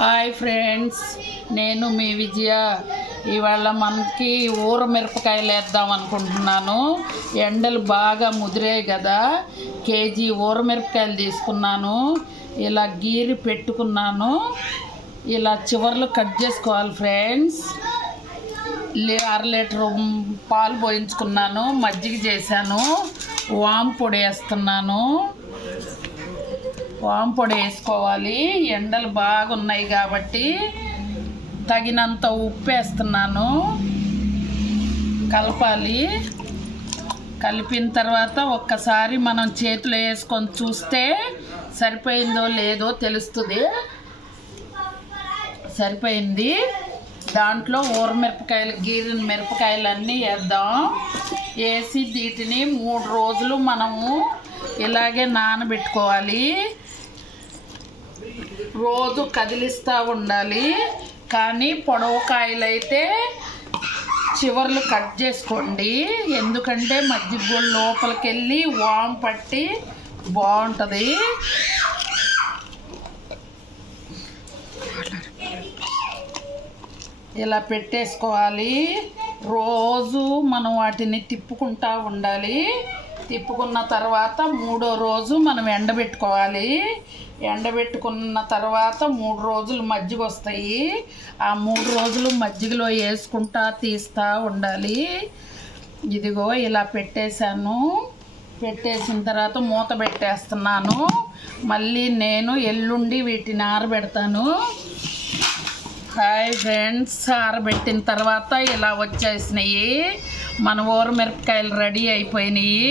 Hi friends నేను మీ విజయ. ఇవాళ మనకి ఊర మిరపకాయలు వేద్దాం అనుకుంటున్నాను. ఎండలు బాగా ముదిరాయి కదా. కేజీ ఊర మిరపకాయలు తీసుకున్నాను. ఇలా గీరి పెట్టుకున్నాను. ఇలా చివర్లు కట్ చేసుకోవాలి ఫ్రెండ్స్. అర లీటర్ పాలు పోయించుకున్నాను మజ్జిగ చేశాను వాము పొడి వేస్తున్నాను. వాంపొడి పొడి వేసుకోవాలి. ఎండలు బాగున్నాయి కాబట్టి తగినంత ఉప్పు వేస్తున్నాను. కలపాలి. కలిపిన తర్వాత ఒక్కసారి మనం చేతిలో వేసుకొని చూస్తే సరిపోయిందో లేదో తెలుస్తుంది. సరిపోయింది. దాంట్లో ఊరమిరపకాయలు గీరిన మిరపకాయలు అన్నీ వేద్దాం. వేసి వీటిని మూడు రోజులు మనము ఇలాగే నానబెట్టుకోవాలి. రోజు కదిలిస్తూ ఉండాలి. కానీ పొడవకాయలు అయితే చివర్లు కట్ చేసుకోండి. ఎందుకంటే మజ్జిగ గోళ్ళు లోపలికి వెళ్ళి వామ్ పట్టి బాగుంటుంది. ఇలా పెట్టేసుకోవాలి. రోజు మనం వాటిని తిప్పుకుంటూ ఉండాలి. తిప్పుకున్న తర్వాత మూడో రోజు మనం ఎండబెట్టుకోవాలి. ఎండబెట్టుకున్న తర్వాత మూడు రోజులు మజ్జిగ వస్తాయి. ఆ మూడు రోజులు మజ్జిగలో వేసుకుంటా తీస్తూ ఉండాలి. ఇదిగో ఇలా పెట్టేశాను. పెట్టేసిన తర్వాత మూత పెట్టేస్తున్నాను. మళ్ళీ నేను ఎల్లుండి వీటిని ఆరబెడతాను. హాయ్ ఫ్రెండ్స్ ఆరబెట్టిన తర్వాత ఇలా వచ్చేసినాయి. మన ఊరు మిరపకాయలు రెడీ అయిపోయినాయి.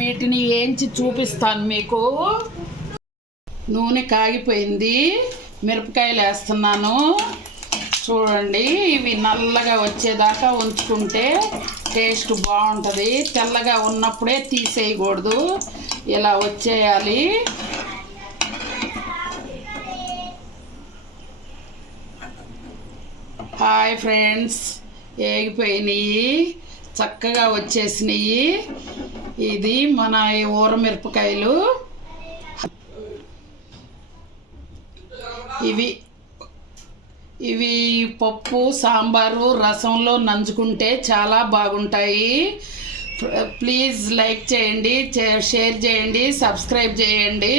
వీటిని ఏంచి చూపిస్తాను మీకు. నూనె కాగిపోయింది. మిరపకాయలు వేస్తున్నాను. చూడండి ఇవి నల్లగా వచ్చేదాకా ఉంచుకుంటే టేస్ట్ బాగుంటుంది. తెల్లగా ఉన్నప్పుడే తీసేయకూడదు. ఇలా వచ్చేయాలి. Hi friends. ఏగిపోయినాయి. చక్కగా వచ్చేసినాయి. ఇది మన ఊర మిరపకాయలు ఇవి ఇవి పప్పు సాంబారు రసంలో నంచుకుంటే చాలా బాగుంటాయి. ప్లీజ్ లైక్ చేయండి షేర్ చేయండి సబ్స్క్రైబ్ చేయండి.